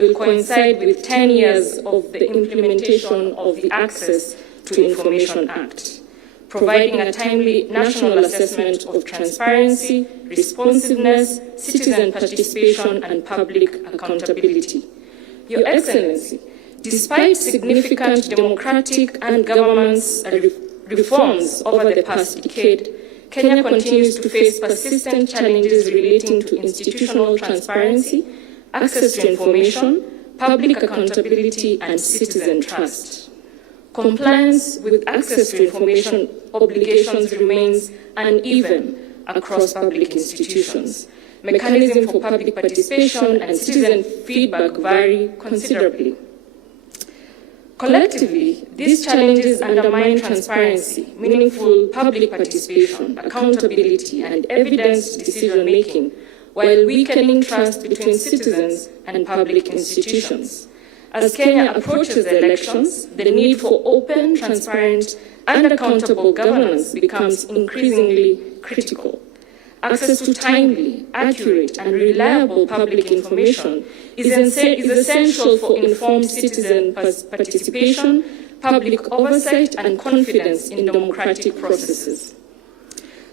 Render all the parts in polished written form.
will coincide with 10 years of the implementation of the Access to Information Act, providing a timely national assessment of transparency, responsiveness, citizen participation, and public accountability. Your Excellency, despite significant democratic and governance reforms over the past decade, Kenya continues to face persistent challenges relating to institutional transparency, access to information, public accountability, and citizen trust. Compliance with access to information obligations remains uneven across public institutions. Mechanisms for public participation and citizen feedback vary considerably. Collectively, these challenges undermine transparency, meaningful public participation, accountability, and evidence decision-making, while weakening trust between citizens and public institutions. As Kenya approaches the elections, the need for open, transparent, and accountable governance becomes increasingly critical. Access to timely, accurate, and reliable public information is essential for informed citizen participation, public oversight, and confidence in democratic processes.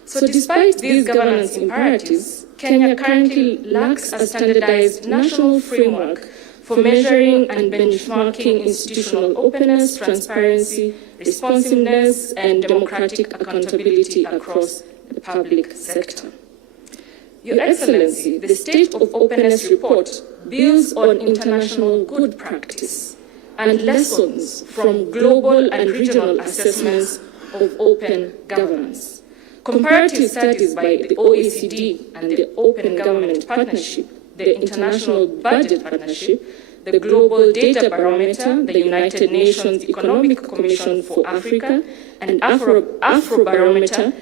So despite these governance imperatives, Kenya currently lacks a standardized national framework for measuring and benchmarking institutional openness, transparency, responsiveness, and democratic accountability across the public sector. Your Excellency, the State of Openness report builds on international good practice and lessons from global and regional assessments of open governance. Comparative studies by the OECD and the Open Government Partnership, the International Budget Partnership, the Global Data Barometer, the United Nations Economic Commission for Africa, and Afrobarometer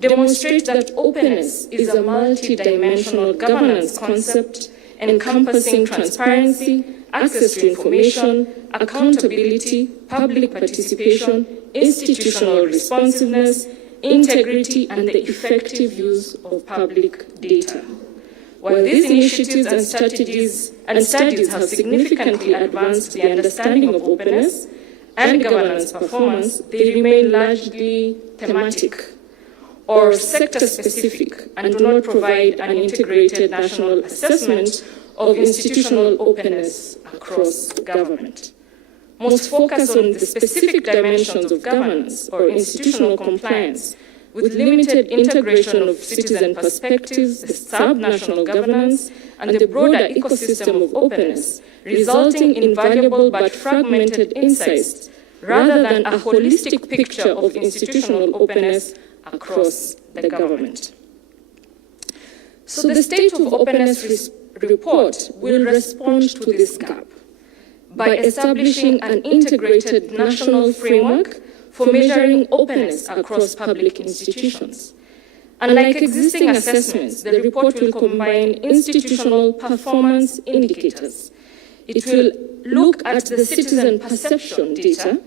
demonstrate that openness is a multi-dimensional governance concept encompassing transparency, access to information, accountability, public participation, institutional responsiveness, integrity, and the effective use of public data. While these initiatives and studies have significantly advanced the understanding of openness and governance performance, they remain largely thematic or sector-specific and do not provide an integrated national assessment of institutional openness across government. Most focus on the specific dimensions of governance or institutional compliance, with limited integration of citizen perspectives, the sub-national governance, and the broader ecosystem of openness, resulting in valuable but fragmented insights rather than a holistic picture of institutional openness across the government. So the State of Openness report will respond to this gap by establishing an integrated national framework for measuring openness across public institutions. Unlike existing assessments, the report will combine institutional performance indicators. It will look at the citizen perception data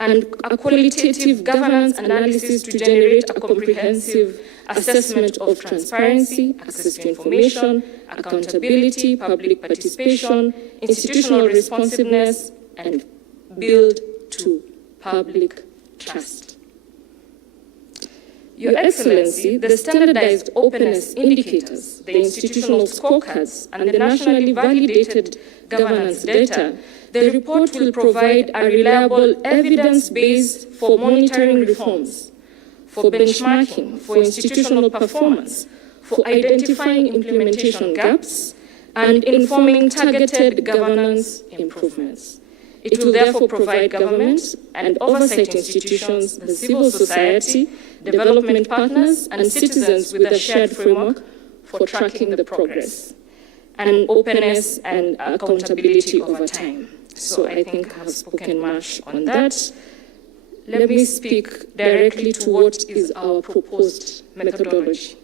and a qualitative governance analysis to generate a comprehensive assessment of transparency, access to information, accountability, public participation, institutional responsiveness, and build to public trust. Your Excellency, the standardized openness indicators, the institutional scorecards, and the nationally validated governance data, the report will provide a reliable evidence base for monitoring reforms, for benchmarking, for institutional performance, for identifying implementation gaps, and informing targeted governance improvements. It will therefore provide government and oversight institutions, the civil society, development partners, and citizens with a shared framework for tracking the progress and openness and accountability over time. So I think I have spoken much on that. Let me speak directly to what is our proposed methodology.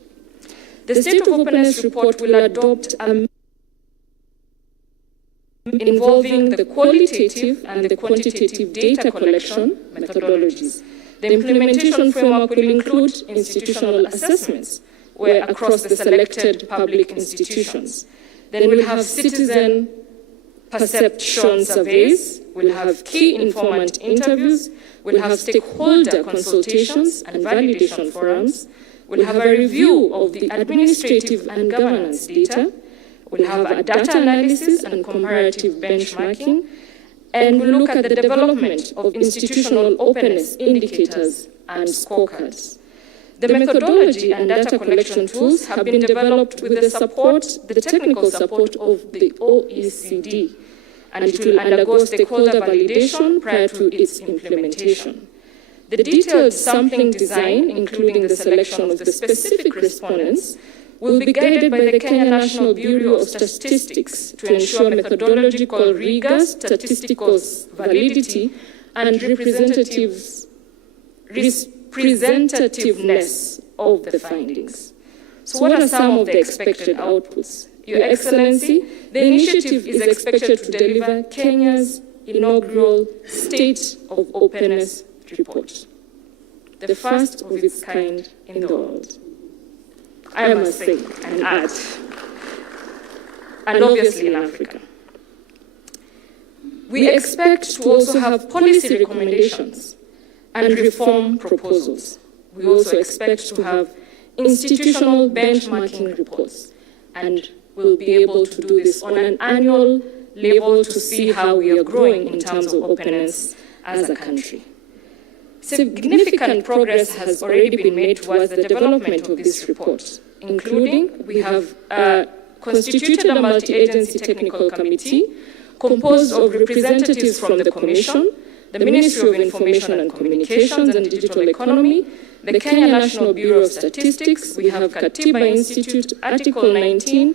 The State of Openness report will adopt a involving the qualitative and the quantitative data collection methodologies. The implementation framework will include institutional assessments across the selected public institutions. Then we'll have citizen perception surveys, we'll have key informant interviews, we'll have stakeholder consultations and validation forums, we'll have a review of the administrative and governance data, we'll have a data analysis and comparative benchmarking, and we'll look at the development of institutional openness indicators and scorecards. The methodology and data collection tools have been developed with the technical support of the OECD, and it will undergo stakeholder validation prior to its implementation. The detailed sampling design, including the selection of the specific respondents, will be guided by the Kenya National Bureau of Statistics to ensure methodological rigor, statistical validity, and representativeness of the findings. So what are some of the expected outputs? Your Excellency, the initiative is expected to deliver Kenya's inaugural State of Openness report, the first of its kind in the world. I must say and add, and obviously in Africa. We expect to also have policy recommendations and reform proposals. We also expect to have institutional benchmarking reports, and we'll be able to do this on an annual level to see how we are growing in terms of openness as a country. Significant progress has already been made towards the development of this report, including we have constituted a multi-agency technical committee composed of representatives from the Commission, the Ministry of Information and Communications and Digital Economy, the Kenya National Bureau of Statistics, we have Katiba Institute, Article 19,